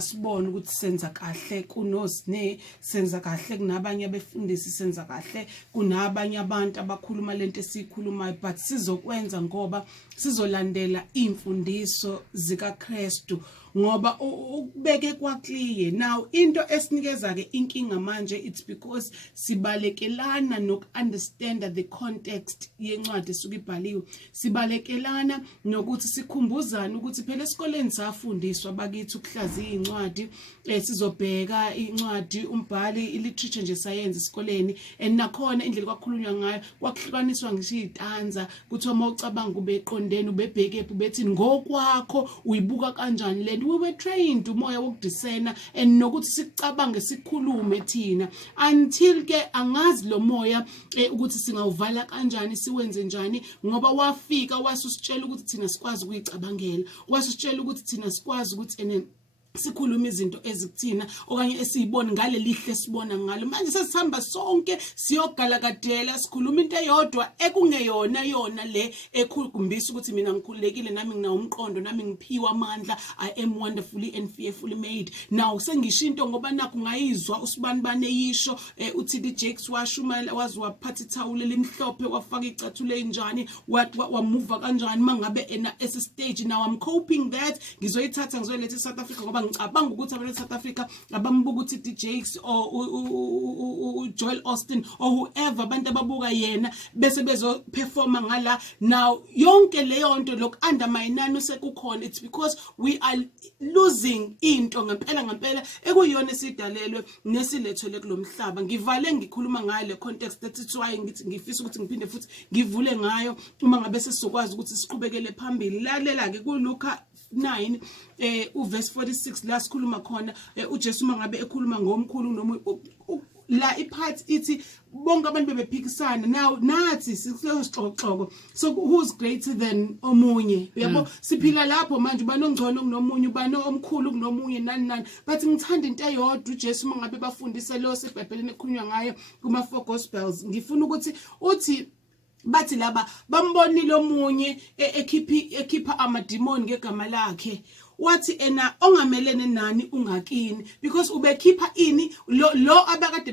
Sibona ukuthi senza kahle kunosine, senza kahle kunabanye abefundisi, senza kahle kunabanye abantu abakhuluma lento esikhulumayo, but sizokwenza ngoba sizolandela imfundiso zikaKristu, ngoba ukubeke kwakliye. Now into esinikeza ke inkinga manje, it's because sibalekelana nokunderstand the context yencwadi esuka ibhaliwe, sibalekelana nokuthi sikhumbuzana ukuthi phela esikoleni safundiswa bakithi ukuhlaziya incwadi, sizobheka incwadi, umbhali, iliterature nje science esikoleni, and nakhona indlela kwakhulunywa ngayo kwakuhlukaniswa ngisho izitanza, kuthi uma ucabanga ubeqondene ubebheke ubethi ngokwakho uyibuka kanjani le. We were trained umoya wokudiscern and nokuthi sicabange sikhulume thina until ke angazi lo moya ukuthi singawuvala kanjani, siwenze njani, ngoba wafika wasusitshela ukuthi thina sikwazi ukuyicabangela, wasusitshela ukuthi thina sikwazi ukuthi sikhuluma izinto ezikuthina okanye esiyibona ngale lihle sibona ngalo. Manje sesihamba sonke siyogalakadela sikhuluma into eyodwa ekungeyona yona le ekhumbisa ukuthi mina ngikhululekile, nami nginawo umqondo, nami ngiphiwa amandla, I am wonderfully and fearfully made. Now sengisho into ngoba nakho ngayizwa usibanibane yisho uTD Jakes washumela wazi waphatha ithawule limhlophe wafaka icathulo enjani wamuva kanjani mangabe ena ese stage. Now I'm coping that ngizoyithatha ngizoletha eSouth Africa ngoba ngicabanga ukuthi abantu eSouth Africa abambuka uTD Jakes or Joel Austin or whoever abantu ababuka yena bese bezo performa ngala. Now yonke leyo nto lokhu undermine sekukhona, it's because we are losing into ngempela ekuyiyona esidalelwe nesilethele kulomhlaba. Ngivale ngikhuluma ngayo le context, that's why ngithi ngifisa ukuthi ngiphinde futhi ngivule ngayo uma ngabe sesizokwazi ukuthi siqhubekele phambili. Lalela ke kuLuka 9 uverse 46 la sikhuluma khona uJesu mangabe ekhuluma ngomkhulu noma la ipart ithi bonke abantu bebephikisana. Now nathi sisixoxoxo, so who's greater than omunye, yabo siphila lapho manje banongcono kunomunye, banomkhulu kunomunye nani, but ngithanda into eyodwa uJesu mangabe bafundisa lo seBhayibhelini ekhulunywa ngayo kuma 4 gospels. Ngifuna ukuthi uthi bathi laba bambonile omunye ekhipha amadimoni ngegama lakhe, wathi ena ongamelene nani ungakini, because ubekhipha ini lo abakade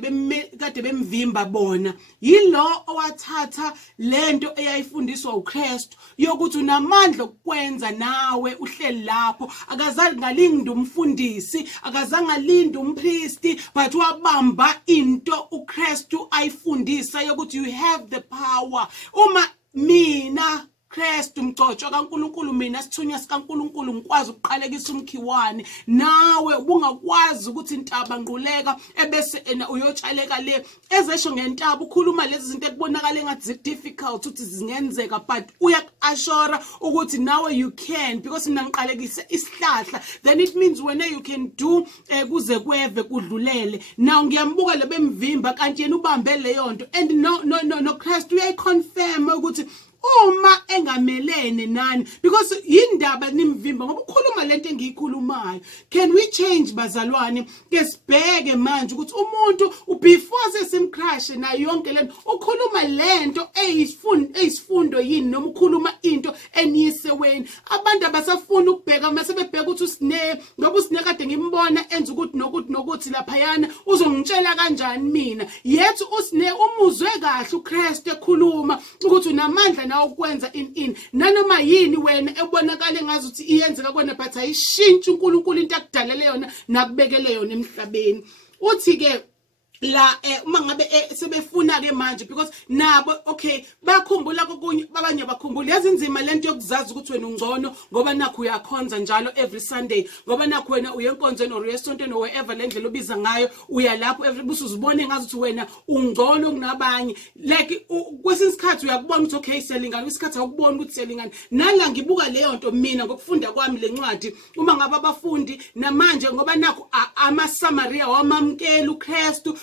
bemvimba bona yilo owathatha lento eyayifundiswa uKristu yokuthi unamandla okwenza nawe uhleli lapho. Akazange ngalinda umfundisi, akazange alinda umpriesti, but wabamba into uKristu ayifundisa yokuthi you have the power. Uma mina Kristu mgcotshwa kaNkulunkulu, mina sithunywa sikaNkulunkulu ngikwazi ukuqalekisa umkhiwane, nawe ubungakwazi ukuthi intaba ngquleka ebese ena uyotshaleka le ezesho ngentaba ukhuluma lezi zinto ekubonakala engathi difficult ukuthi zingenzeka, but uyakuashora ukuthi nawe you can, because mina ngiqalekise isihlahla, then it means when you can do kuze kweve kudlulele. Now ngiyambuka lebemvimba kanti yena ubambe leyo nto, and no Kristu uyayiconfirm ukuthi uma engamelene nani, because yindaba nimvimba ngoba ukhuluma lento engiyikhulumayo. Can we change bazalwane? Ke sibheke manje ukuthi umuntu before sesimcrash na yonke lento ukhuluma lento eyisifundo yini noma ukhuluma into eniyiseweni. Abantu abasafuna ukubheka mase bebheka ukuthi usine ngoba usine kade ngimbona enza ukuthi nokuthi lapha yana uzongitshela kanjani mina. Yethu usine umuzwe kahle uKristu ekhuluma ukuthi unamandla na ukwenza in nanoma yini wena ebonakala ngazi ukuthi iyenzeka kona, but ayishintshe uNkulunkulu into akudalele yona nakubekele yona emhlabeni. Uthi ke la uma ngabe sebefuna ke manje, because nabo okay bakhumbula kokunye babanye bakhumbula yazinzima lento yokuzazi ukuthi wena ungcono ngoba nakho uyakhonza njalo every Sunday, ngoba nakho wena uyenkonzweni or esontweni or wherever lendlela obiza ngayo uya lapho every busu uzibone ngazi ukuthi wena ungcono kunabanye. Like kwesinsikhathi uyakubona ukuthi okay selingana, isikhathi akubona ukuthi selingana. Nala ngibuka leyo nto mina ngokufunda kwami lencwadi, uma ngaba abafundi namanje ngoba nakho ama Samaria wamamkela uKristu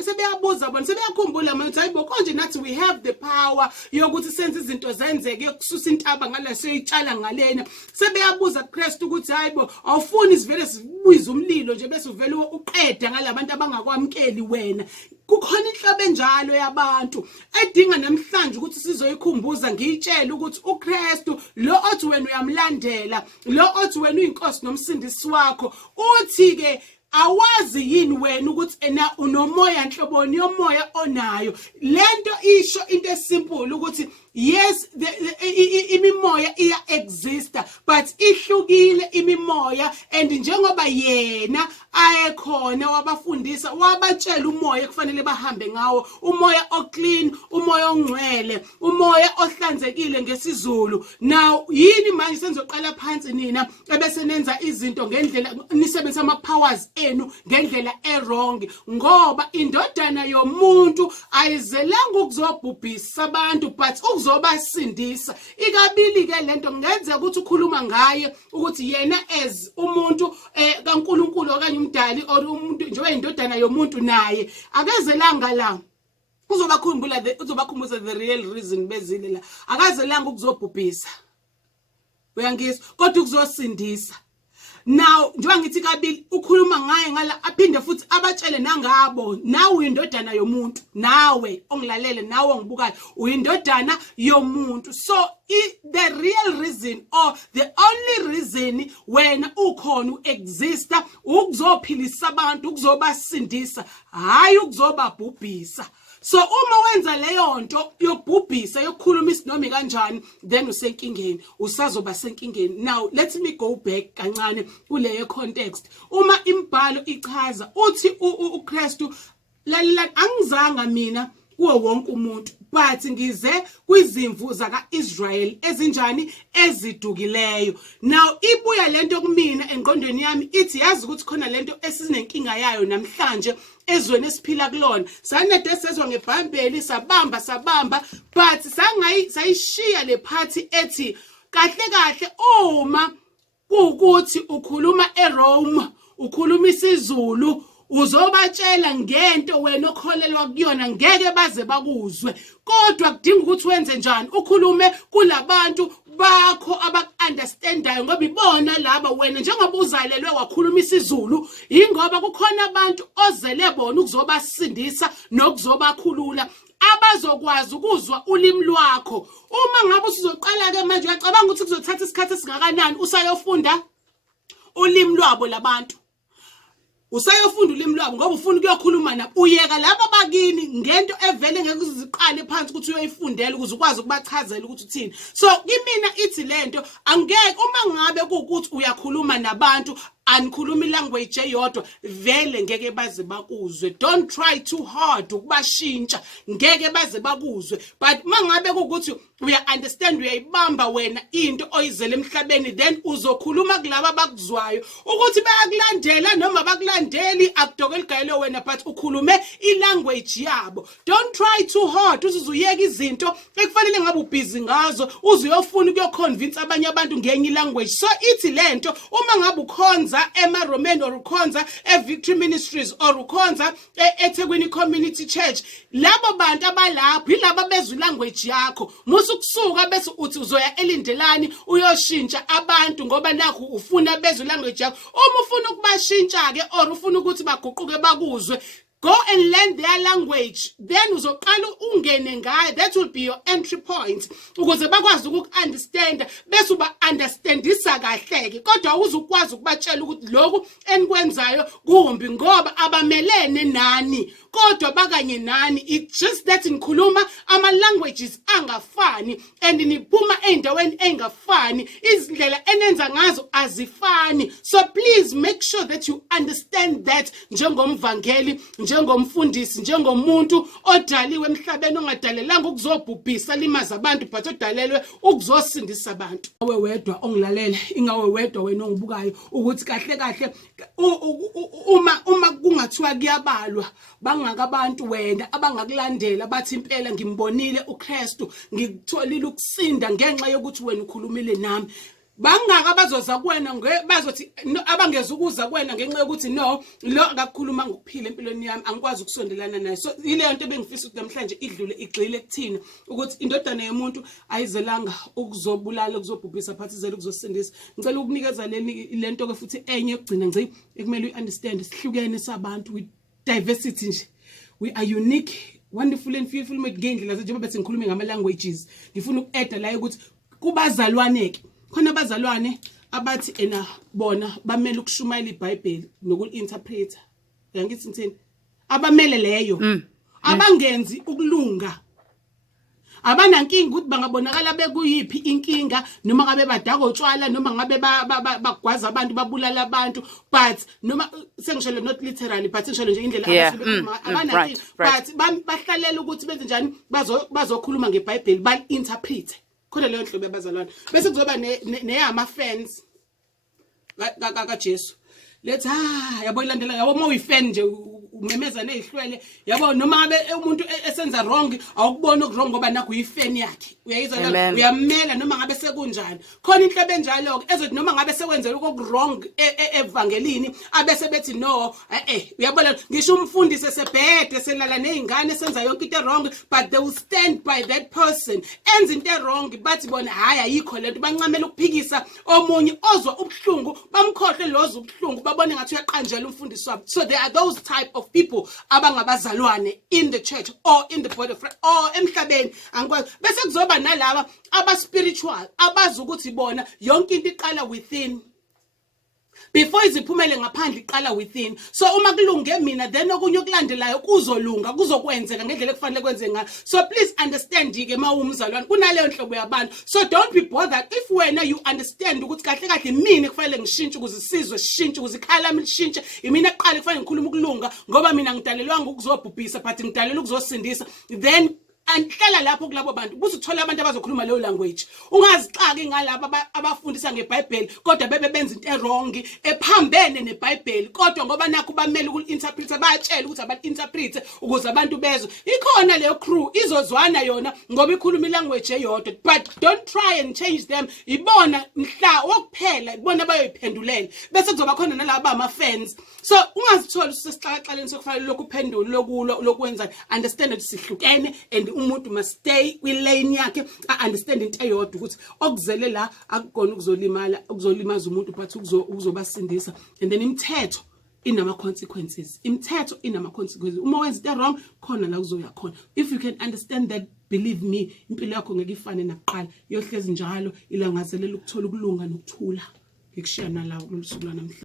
sebeyabuza bona sebeyakhumbula manje hayibo konje nathi we have the power yokuthi senze izinto zenzeke ukususa intaba ngala seyitshala ngalena. Sebeyabuza kuKristu ukuthi hayibo awufuni sivele sibuyize umlilo nje bese uvele uqeda ngalabantu abangakwamkeli wena. kukhona inhlobo enjalo yabantu edinga namhlanje ukuthi sizoyikhumbuza ngiyitshela ukuthi uKristu lo othi wena uyamlandela, lo othi wena uyinkosi nomsindisi wakho, uthi ke awazi yini wena ukuthi ena unomoya nhloboni yomoya onayo. Lento isho into esimple ukuthi yes, imimoya iya exista, but ihlukile imimoya, and njengoba yena ayekhona wabafundisa wabatshela umoya ekufanele bahambe ngawo, umoya oclean, umoya ongcwele, umoya ohlanzekile ngesizulu. Now yini manje senizoqala phansi nina ebese nenza izinto ngendlela nisebenzisa ama powers enu ngendlela errong, ngoba indodana yomuntu ayizelanga ukuzobhubhisa abantu but ukuzobasindisa. Ikabili ke lento ngenzeka ukuthi ukhuluma ngaye ukuthi yena as umuntu kaNkulunkulu okanye umdali or umuntu njengoba indodana yomuntu naye akazelanga la uzobakhumbuza the real reason bezile la, akazelanga ukuzobhubhisa, uyangizwa, kodwa ukuzosindisa. Now njengoba ngithi kabili ukhuluma ngaye ngala aphinde futhi abatshele nangabo nawe uyindodana yomuntu, nawe ongilalele, nawe ongibukayo uyindodana yomuntu. So the real reason or the only reason wena ukhona uexista ukuzophilisa abantu, ukuzobasindisa, hayi ukuzobabhubhisa. So uma wenza leyo nto yokubhubhisa yokukhuluma isinomi kanjani, then usenkingeni, usazoba senkingeni. Now let me go back kancane kuleyo context. Uma imbhalo ichaza uthi uKristu lalala angizanga mina kuwo wonke umuntu, but ngize kwizimvu zaka-Israyeli ezinjani, ezidukileyo. Now ibuya lento kumina engqondweni yami ithi yazi ukuthi khona lento esinenkinga yayo namhlanje ezweni esiphila kulona. Sanede sezwa ngebhayibheli sabamba but sayishiya le party ethi kahle kahle uma ukuthi ukhuluma eRome, ukhuluma isiZulu, uzobatshela ngento wena okholelwa kuyona ngeke baze bakuzwe. Kodwa kudinga ukuthi wenze njani, ukhulume kulabantu bakho abaku-understandayo, ngoba ibona laba wena njengoba uzalelwe wakhuluma isiZulu, ingoba kukhona abantu ozele bona ukuzobasindisa nokuzobakhulula abazokwazi ukuzwa ulimi lwakho. Uma ngabe usizoqala ke manje uyacabanga ukuthi kuzothatha isikhathi esingakanani usayofunda ulimi lwabo labantu, usayofunda ulimi lwabo ngoba ufuna ukuyokhuluma nabo. Uyeka laba bakini ngento evele ngeke uziqale phansi ukuthi uyoyifundela ukuze ukwazi ukubachazela ukuthi uthini. So kimina ithi lento angeke uma ngabe kuukuthi uyakhuluma nabantu anikhuluma ilanguage eyodwa vele ngeke baze bakuzwe. Don't try too hard ukubashintsha, ngeke baze bakuzwe. But mangabe ukuthi uya understand, uyayibamba wena into oyizele emhlabeni, then uzokhuluma kulabo bakuzwayo ukuthi bayakulandela noma bakulandeli akudokela igayelo wena, but ukhulume ilanguage yabo. Don't try too hard uzuyeka izinto ekufanele ngabe ubhizi ngazo uzuyofuna ukuyoconvince abanye abantu ngenye ilanguage. So ithi lento uma ngabe ukhonza ema-Roman or ukhonza e-Victory Ministries or ukhonza eThekwini Community Church, labo bantu abalapho yilabo bezwe ilanguage yakho. Musukusuka bese uthi uzoya elindelani uyoshintsha abantu ngoba nakho ufuna bezwe ilanguage yakho. Uma ufuna ukubashintsha ke or ufuna ukuthi baguquke bakuzwe, go and learn their language, then uzoqala ungene ngayo. That will be your entry point ukuze bakwazi uku-understand, bese uba-understandisa kahleke. Kodwa uzukwazi ukubatshela ukuthi lokhu enikwenzayo kumbi ngoba abamelene nani, kodwa bakanye nani. It's just that nikhuluma ama-languages angafani and niphuma ey'ndaweni ey'ngafani, izindlela enenza ngazo azifani. So please make sure that you understand that njengomvangeli, njengomfundisi, njengomuntu odaliwe emhlabeni ongadalelanga ukuzobhubhisa limaza abantu but odalelwe ukuzosindisa abantu. Awe wedwa ongilalele, ingawe wedwa wena ongibukayo ukuthi kahle kahle uma kungathiwa kuyabalwa bangaka abantu wena abangakulandela bathi impela ngimbonile uKristu, ngikutholile ukusinda ngenxa yokuthi wena ukhulumile nami. Bangaka bazoza kuwena bazothi abangeza ukuza kuwena ngenxa yokuthi no lo akakhuluma ngokuphila empilweni yami, angikwazi ukusondelana naye. So ile nto bengifisa ukuthi namhlanje idlule igxile kuthina ukuthi indodana yomuntu ayizelanga ukuzobulala, ukuzobhubhisa, phathizela, ukuzosindisa. Ngicela ukunikeza le nto ke futhi enye yokugcina nje ekumele uyi-understand, sihlukene sabantu with diversity nje. we are unique, wonderful and fearful ngendlela njengoba bethi ngikhuluma ngama languages. Ngifuna uku-add la ukuthi kubazalwane ke khona abazalwane abathi bona bamele ukushumayela iBhayibheli noku-interpreta. Yangithi ngithini? Abamele leyo. Abangenzi ukulunga. Abanankinga ukuthi bangabonakala bekuyiphi inkinga noma ngabe badaka utshwala noma ngabe bagwaza abantu babulala abantu, but noma sengishelo not literally but ngishelo nje indlela abanankinga but bahlalela ukuthi benze njani bazokhuluma ngeBhayibheli bali-interprete. Khona leyo nhlobo yabazalwane bese kuzoba neyama fans kaJesu. Let's yabo ilandela yabo uma uyifan nje umemeza nezihlwele yabo noma ngabe umuntu esenza wrong awukubona okwrong ngoba nakho uyifan yakhe uyayizwa la uyamela noma ngabe sekunjani khona inhlebe enjalo ke ezothi noma ngabe sekwenzela okwrong evangelini abese bethi no uyabona ngisho umfundisi sebhede selala nezingane senza yonke into wrong but they will stand by that person enza into wrong bathi bona hayi ayikho lento bancamela ukuphikisa omunye ozwa ubhlungu bamkhohle lozo ubhlungu babone ngathi uyaqanjela umfundisi wabo. So there are those type of people abangabazalwane in the church or in the body of Christ or emhlabeni angikwazi bese kuzoba nalaba aba spiritual abazi ukuthi bona yonke into iqala within before iziphumele ngaphandle iqala within. So uma kulunge mina then okunye okulandelayo kuzolunga kuzokwenzeka ngendlela ekufanele kwenze ngayo. So please understand ke mawumzalwane kunaleyo nhlobo yabantu. So don't be bothered if wena you understand ukuthi kahle kahle mina kufanele ngishintshe ukuze isizwe sishintshe ukuze ikhala lami lishintshe imina ekuqala kufanele ngikhuluma ukulunga ngoba mina ngidalelwanga ukuzobhubhisa but ngidalelwa ukuzosindisa. Then anhlala lapho kulabo bantu buthi uthola abantu abazokhuluma leyo language ungazixaki ngalabo abafundisa ngeBhayibheli kodwa bebe benza into wrong ephambene neBhayibheli kodwa ngoba nakho bamele uku-interpreta bayatshela ukuthi abali-interprete ukuze abantu bezwe. Ikhona leyo crew izozwana yona ngoba ikhuluma ilanguage eyodwa but don't try and change them. Ibona mhla wokuphela ibona abayoyiphendulele bese kuzoba khona nalabo ama-fans. So ungazithola usesixakaxaleni sokufanele lokuphendula lokwenza understand ukuthi sihlukene and umuntu must stay kwi-lane yakhe understand into eyodwa ukuthi okuzele la akukona ukuzolimaza umuntu but ukuzobasindisa. And then imithetho inama consequences. Imithetho inama consequences. Uma wenza into wrong khona la uzoya khona. If you can understand that, believe me, impilo yakho ngeke ifane nakuqala yohlezi njalo ilangazelela ukuthola ukulunga nokuthula. Ngikushiya nalawo kusuku lanamhlanje.